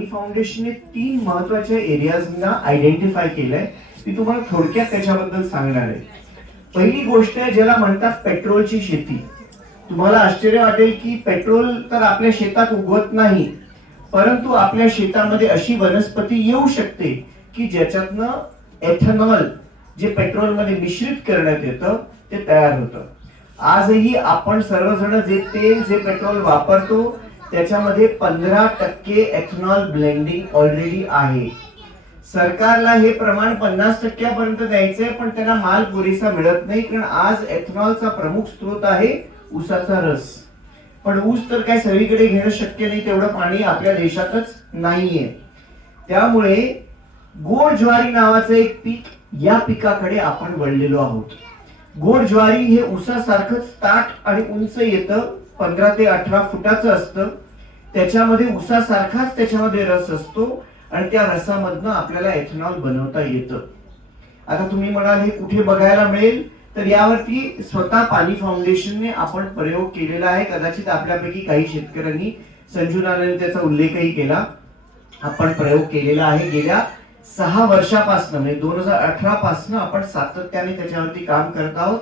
पाणी फाउंडेशनने 3 महत्वाच्या एरियाजना आयडेंटिफाय केलंय. मी तुम्हाला थोडक्यात त्याच्याबद्दल सांगणार आहे. पहिली गोष्ट आहे ज्याला म्हणतात पेट्रोलची शेती. तुम्हाला आश्चर्य वाटेल की पेट्रोल तर आपल्या शेतात उगवत नाही, परंतु आपल्या शेतामध्ये अशी वनस्पती येऊ शकते की ज्याच्यातनं एथेनॉल जे पेट्रोलमध्ये मिश्रित करण्यात येतं ते तयार होतं. आजही आपण सर्वजण जे तेल जे पेट्रोल वापरतो त्याच्यामध्ये 15% एथेनॉल ब्लेंडिंग ऑलरेडी आहे. सरकारला हे प्रमाण 50% पर्यंत द्यायचंय, पण त्यांना माल पुरेसा मिळत नाही, कारण आज एथेनॉलचा प्रमुख स्रोत आहे ऊसाचा रस. पण ऊस तर काय सगळीकडे घेणं शक्य नाही, तेवढं पाणी आपल्या देशातच नाहीये. त्यामुळे गोड ज्वारी नावाचं एक पीक, या पिकाकडे आपण वळलेलो आहोत. गोड ज्वारी हे ऊसासारखंच ताट आणि उंच येतं, 15 ते 18 फुटाचं असतं. त्याच्यामध्ये ऊसासारखाच त्याच्यामध्ये रस असतो आणि त्या रसामधनं आपल्याला एथेनॉल बनवता येतं. आता तुम्ही म्हणाल हे कुठे बघायला मिळेल, तर यावरती स्वतः पाणी फाउंडेशनने आपण प्रयोग केलेला आहे. कदाचित आपल्यापैकी काही शेतकऱ्यांनी संजूनाने त्याचा उल्लेखही केला. आपण प्रयोग केलेला आहे. गेल्या 6 वर्षापासून म्हणजे 2018 पासून आपण सातत्याने त्याच्यावरती काम करत आहोत.